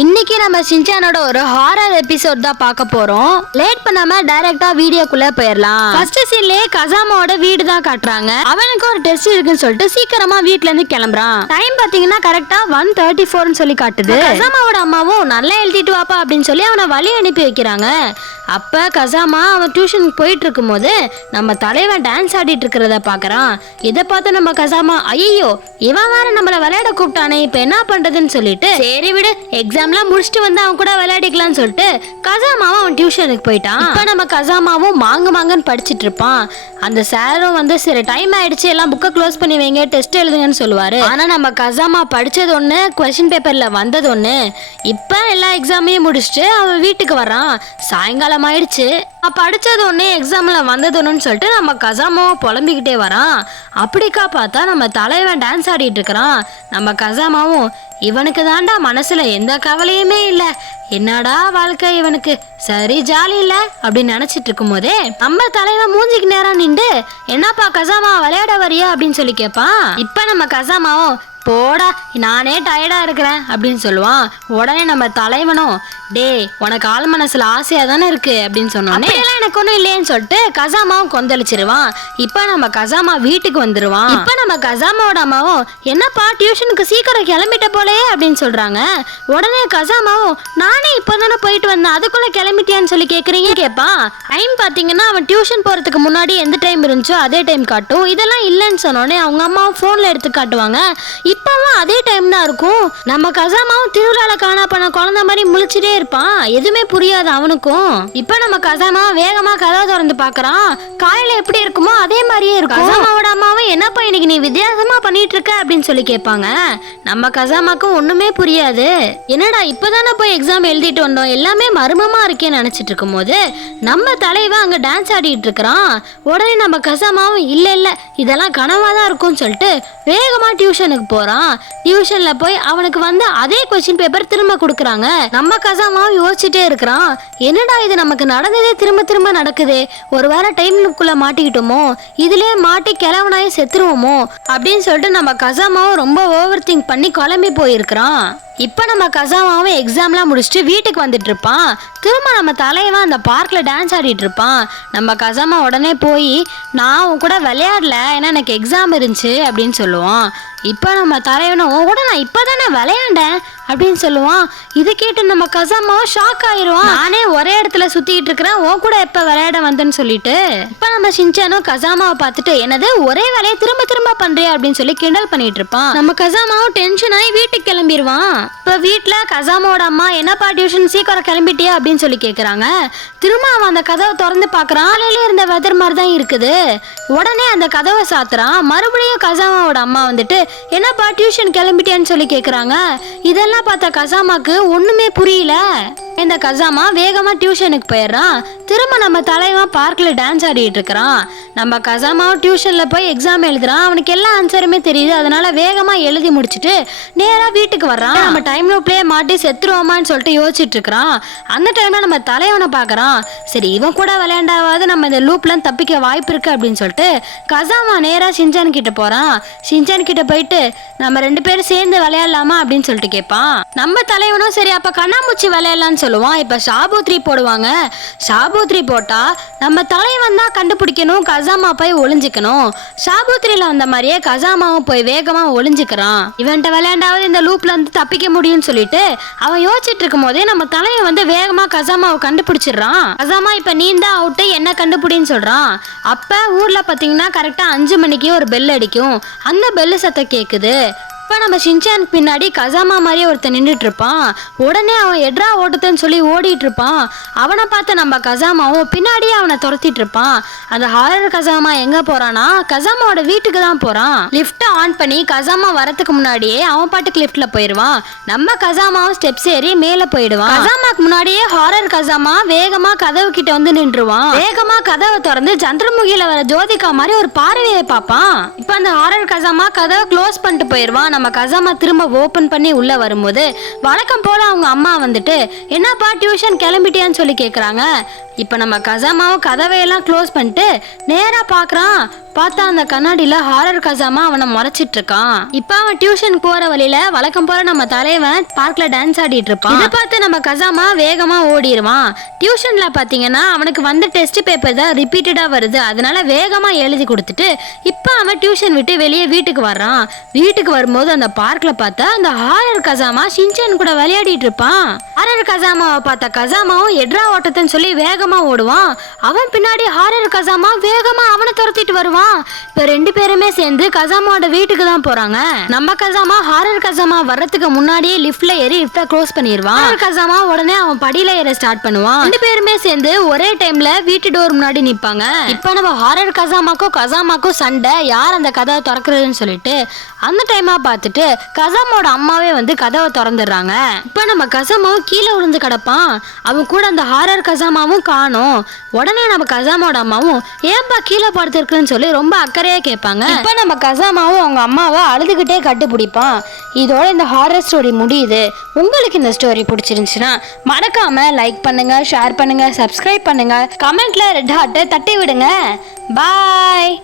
இன்னைக்கு நம்ம சின்சானோட ஒரு ஹாரர் எபிசோட் தான் பார்க்க போறோம். லேட் பண்ணாம டைரக்டா வீடியோக்குள்ள போயிடலாம். ஃபர்ஸ்ட் சீன்லயே கசாமாவோட வீடு தான் காட்டுறாங்க. அவனுக்கு ஒரு டெஸ்ட் இருக்குன்னு சொல்லிட்டு சீக்கிரமா வீட்ல இருந்து கிளம்புறான். டைம் பாத்தீங்கன்னா கரெக்டா 1:34 சொல்லி காட்டுது. கசாமாவோட அம்மாவும் நல்லா எழுதிட்டு வாப்பா அப்படின்னு சொல்லி அவனை வழி அனுப்பி வைக்கிறாங்க. அப்ப கசாமா அவன் டியூஷனுக்கு போயிட்டு இருக்கும் போது நம்ம தலைவன் டான்ஸ் ஆடிட்டு இருக்கிறத பாக்குறான். இதை பார்த்து நம்ம கசாமா ஐயோ இவன் வேற நம்மள விளையாட கூப்பிட்டானே இப்ப என்ன பண்றதுன்னு சொல்லிட்டு சரி விடு எக்ஸாம்லாம் முடிச்சுட்டு வந்து அவன் கூட விளையாடிக்கலாம்னு சொல்லிட்டு கசாமாவும் அவன் டியூஷனுக்கு போயிட்டான். இப்ப நம்ம கசாமாவும் மாங்கன்னு படிச்சுட்டு இருப்பான். அந்த சாரும் வந்து சரி டைம் ஆயிடுச்சு எல்லாம் புக்கை க்ளோஸ் பண்ணி வைங்க டெஸ்ட் எழுதுங்கன்னு சொல்லுவாரு. ஆனா நம்ம கசாமா படிச்சது ஒண்ணு கொஸ்டின் பேப்பர்ல வந்தது ஒண்ணு. இப்ப எல்லா எக்ஸாமையும் முடிச்சுட்டு அவன் வீட்டுக்கு வர்றான். சாயங்காலம் ஆயிடுச்சு. படிச்சது ஒண்ணு எக்ஸாம்ல வந்தது ஒண்ணுன்னு சொல்லிட்டு நம்ம கசாமாவை புலம்பிக்கிட்டே வரான். அப்படிக்கா பார்த்தா நம்ம தலைவன் டான்ஸ் ஆடிட்டு இருக்கிறான். நம்ம கசாமாவும் இவனுக்கு தாண்டா மனசுல எந்த கவலையுமே இல்ல, என்னடா வாழ்க்கை இவனுக்கு சரி ஜாலி இல்ல அப்படின்னு நினைச்சிட்டு இருக்கும் போதே நம்ம தலைவன் மூஞ்சிக்கு நேரம் நின்று என்னப்பா கசாமா விளையாட வரியா அப்படின்னு சொல்லி கேட்பான். இப்ப நம்ம கசாமாவும் போடா நானே டயர்டா இருக்கிறேன் அப்படின்னு சொல்லுவான். உடனே நம்ம தலைவனும் டே உனக்கு ஆள் மனசுல ஆசையா தானே இருக்கு அப்படின்னு சொன்னோன்னே எனக்கு ஒன்றும் இல்லையேன்னு சொல்லிட்டு கசாமாவும் கொந்தளிச்சிருவான். இப்ப நம்ம கசாமா வீட்டுக்கு வந்துருவான். இப்ப நம்ம கசாமாவோட அம்மாவும் என்னப்பா டியூஷனுக்கு சீக்கிரம் கிளம்பிட்ட போலயே அப்படின்னு சொல்றாங்க. உடனே கசாமாவும் நானே இப்பதானே போயிட்டு வந்தேன் அதுக்குள்ள கிளம்பிட்டியான்னு சொல்லி கேக்குறீங்க கேட்பான். டைம் பாத்தீங்கன்னா அவன் டியூஷன் போறதுக்கு முன்னாடி எந்த டைம் இருந்துச்சோ அதே டைம் காட்டும். இதெல்லாம் இல்லைன்னு சொன்னோடனே அவங்க அம்மாவும் போன்ல எடுத்து காட்டுவாங்க. இப்பவும் அதே டைம் தான் இருக்கும். நம்ம கசாமாவும் திருவிழால காணா பண்ண குழந்தை மாதிரி முழிச்சிட்டே இருப்பான். எதுவுமே புரியாது அவனுக்கும். இப்ப நம்ம கசாமா வேகமா கதவை திறந்து பாக்குறான். காலையில எப்படி இருக்குமோ அதே மாதிரியே இருக்கும். கசாமாவோட அம்மாவும் என்னப்பா இன்னைக்கு நீ வித்தியாசமா பண்ணிட்டு இருக்க அப்படின்னு சொல்லி கேட்பாங்க. நம்ம கசாமாக்கும் ஒண்ணுமே புரியாது. என்னடா இப்பதானே போய் எக்ஸாம் எழுதிட்டு வந்தோம் எல்லாமே மர்மமா இருக்கேன்னு நினைச்சிட்டு இருக்கும் போது நம்ம தலைவன் அங்க டான்ஸ் ஆடிட்டு இருக்கிறான். உடனே நம்ம கசாமாவும் இல்ல இதெல்லாம் கனவாதான் இருக்கும்னு சொல்லிட்டு வேகமா டியூஷனுக்கு போறான். டியூஷன்ல போய் அவனுக்கு வந்து அதே கொஸ்டின் பேப்பர் திரும்ப கொடுக்கறாங்க. நம்ம கசாமாவும் யோசிச்சுட்டே இருக்கிறான். என்னடா இது நமக்கு நடந்ததே திரும்ப நடக்குது, ஒரு வேற டைம்க்குள்ள மாட்டிக்கிட்டோமோ, இதுலயே மாட்டி கிளவனாயே செத்துருவோமோ அப்படின்னு சொல்லிட்டு நம்ம கசாமாவும் ரொம்ப ஓவர் திங்க் பண்ணி குழம்பி போயிருக்கிறான். இப்ப நம்ம கசாமாவும் எக்ஸாம்லாம் முடிச்சுட்டு வீட்டுக்கு வந்துட்டு இருப்பான். திரும்ப நம்ம தலைவன் அந்த பார்க்ல டான்ஸ் ஆடிட்டு இருப்பான். நம்ம கசாமா உடனே போய் நான் உன் கூட விளையாடல ஏன்னா எனக்கு எக்ஸாம் இருந்துச்சு அப்படின்னு சொல்லுவான். இப்ப நம்ம தலைவனும் உன் கூட நான் இப்பதானே விளையாண்டேன் அப்படின்னு சொல்லுவான். இதை கேட்டு நம்ம கசாமாவும் ஷாக் ஆயிடுவான். நானே ஒரே இடத்துல சுத்திட்டு இருக்கிறேன் உன் கூட எப்ப விளையாட வந்தேன்னு சொல்லிட்டு. இப்ப நம்ம சின்சானும் கசாமாவை பார்த்துட்டு என்னது ஒரே வேலையை திரும்ப பண்றியா அப்படின்னு சொல்லி கிண்டல் பண்ணிட்டு இருப்பான். நம்ம கசாமாவும் டென்ஷன் ஆகி வீட்டுக்கு கிளம்பிடுவான். இப்ப வீட்டுல கசாமாவோட அம்மா என்னப்பா டியூஷன் சீக்கிரம் கிளம்பிட்டியா அப்படின்னு சொல்லி கேக்குறாங்க. திரும்ப அவன் அந்த கதவை திறந்து பாக்குறான். காலையில இருந்த வெதர் மாதிரி தான் இருக்குது. உடனே அந்த கதவை சாத்துறான். மறுபடியும் கசாமாவோட அம்மா வந்துட்டு என்னப்பா டியூஷன் கிளம்பிட்டியான்னு சொல்லி கேக்குறாங்க. இதெல்லாம் பார்த்தா கசாமாக்கு ஒண்ணுமே புரியல. இந்த கசாமா வேகமா டியூஷனுக்கு போயிடுறான். திரும்ப நம்ம தலைவன் பார்க்ல டான்ஸ் ஆடிட்டு இருக்கிறான். நம்ம கசாமாவும் டியூஷன்ல போய் எக்ஸாம் எழுதுறான். அவனுக்கு எல்லா ஆன்சருமே தெரியுது. அதனால வேகமா எழுதி முடிச்சுட்டு நேரா வீட்டுக்கு வர்றான். நம்ம டைம் லூப்லயே மாட்டி செத்துருவோமான்னு சொல்லிட்டு யோசிச்சுட்டு இருக்கிறான். அந்த டைம்ல நம்ம தலைவனை பாக்குறான். சரி இவன் கூட விளையாண்டாவது நம்ம இந்த லூப்ல தப்பிக்க வாய்ப்பு இருக்கு அப்படின்னு சொல்லிட்டு கசாமா நேரா சின்சான் கிட்ட போறான். சின்சான் கிட்ட போயிட்டு நம்ம 2 பேரும் சேர்ந்து விளையாடலாமா அப்படின்னு சொல்லிட்டு கேட்பான். நம்ம தலைவனும் சரி அப்ப கண்ணாமூச்சி விளையாடலாம்னு சொல்லுவான். இப்ப ஷாபூத்ரி போடுவாங்க. ஷாபூத்ரி போட்டா நம்ம தலைவன் தான் கண்டுபிடிக்கணும், கசாமா போய் ஒளிஞ்சுக்கணும். ஷாபூத்ரியில வந்த மாதிரியே கசாமாவும் போய் வேகமா ஒளிஞ்சுக்கிறான். இவன்ட்ட விளையாண்டாவது இந்த லூப்ல இருந்து தப்பிக்க முடியும்னு சொல்லிட்டு அவன் யோசிச்சுட்டு இருக்கும் போதே நம்ம தலைவன் வந்து வேகமா கசாமாவை கண்டுபிடிச்சிடுறான். கசாமா இப்ப நீ தான் அவுட்டு என்ன கண்டுபிடின்னு சொல்றான். அப்ப ஊர்ல பாத்தீங்கன்னா கரெக்டா 5 மணிக்கு ஒரு பெல் அடிக்கும். அந்த பெல்லு சத்தம் கேக்குது. இப்போ நம்ம சின்சானுக்கு பின்னாடி கசாமா மாதிரியே ஒருத்தன் நின்றுட்டு இருப்பான். உடனே அவன் எட்ரா ஓட்டுதுன்னு சொல்லி ஓடிட்டு இருப்பான். அவனை பார்த்து நம்ம கசாமாவும் பின்னாடியே அவனை துரத்திட்டு இருப்பான். அந்த ஹாரர் கசாமா எங்க போறானா கசாமாவோட வீட்டுக்கு தான் போறான். லிஃப்ட்டை ஆன் பண்ணி கசாமா வரதுக்கு முன்னாடியே அவன் பாட்டுக்கு லிஃப்ட்ல போயிடுவான். நம்ம கசாமாவும் ஸ்டெப்ஸ் ஏறி மேல போயிடுவான். கசாமாக்கு முன்னாடியே ஹாரர் கசாமா வேகமா கதவு கிட்ட வந்து நின்றுவான். வேகமா கதவை திறந்து சந்திரமுகியில வர ஜோதிகா மாதிரி ஒரு பார்வையை பார்ப்பான். இப்ப அந்த ஹாரர் கசாமா கதவை க்ளோஸ் பண்ணிட்டு போயிடுவான். நம்ம கசாமா திரும்ப ஓபன் பண்ணி உள்ள வரும்போது வழக்கம் போல அவங்க அம்மா வந்துட்டு என்னப்பா டியூஷன் கிளம்பிட்டியான்னு சொல்லி கேக்குறாங்க. இப்ப நம்ம கசாமாவும் கதவையெல்லாம் க்ளோஸ் பண்ணிட்டு நேரா பாக்குறான். பார்த்தா அந்த கண்ணாடியில ஹாரர் கசாமா அவனை முறைச்சிட்டு இருக்கான். இப்ப அவன் டியூஷன் போற வழியில வழக்கம் போல நம்ம தலைவன் பார்க்ல டான்ஸ் ஆடிட்டு இருப்பான். இதை பார்த்து நம்ம கசாமா வேகமா ஓடிடுவான். டியூஷன்ல பாத்தீங்கன்னா அவனுக்கு வந்த டெஸ்ட் பேப்பர் தான் ரிப்பீட்டடா வருது. அதனால வேகமா எழுதி கொடுத்துட்டு இப்ப அவன் டியூஷன் விட்டு வெளியே வீட்டுக்கு வர்றான். வீட்டுக்கு வரும்போது அந்த பார்க்ல பார்த்தா அந்த ஹாரர் கசாமா ஷின்சான் கூட விளையாடிட்டு இருப்பான். ஹாரர் கசாமாவை பார்த்த கசாமாவும் எட்ரா ஓட்டத்துன்னு சொல்லி வேகமா ஓடுவான். அவன் பின்னாடி ஹாரர் கசாமா வேகமா அவனை துரத்திட்டு வருவான். இப்ப ரெண்டு பேருமே சேர்ந்து கசாமாவோட வீட்டுக்கு தான் போறாங்க. நம்ம கசாமா ஹாரர் கசாமா வர்றதுக்கு முன்னாடியே லிஃப்ட்ல ஏறி லிஃப்ட க்ளோஸ் பண்ணிடுவான். ஹாரர் கசாமா உடனே அவன் படியில ஏற ஸ்டார்ட் பண்ணுவான். ரெண்டு பேருமே சேர்ந்து ஒரே டைம்ல வீட்டு டோர் முன்னாடி நிப்பாங்க. இப்ப நம்ம ஹாரர் கசாமாக்கும் சண்டை யார் அந்த கதவை திறக்கிறதுன்னு சொல்லிட்டு அந்த டைமா பார்த்துட்டு கசாமோட அம்மாவே வந்து கதவை திறந்துடுறாங்க. இப்ப நம்ம கசாமாவும் கீழே விழுந்து கிடப்பான். அவன் கூட அந்த ஹாரர் கசாமாவும் காணோம். உடனே நம்ம கசாமோட அம்மாவும் ஏன்பா கீழே படுத்திருக்குன்னு சொல்லி ரொம்ப அக்கறையா கேட்பாங்க. இப்ப நம்ம கசாமாவும் அவங்க அம்மாவை அழுதுகிட்டே கட்டுப்பிடிப்பான். இதோட இந்த ஹாரர் ஸ்டோரி முடியுது. உங்களுக்கு இந்த ஸ்டோரி பிடிச்சிருந்துச்சுன்னா மறக்காம லைக் பண்ணுங்க, ஷேர் பண்ணுங்க, சப்ஸ்கிரைப் பண்ணுங்க, கமெண்ட்ல ரெட் ஹார்ட்டை தட்டி விடுங்க. பாய்.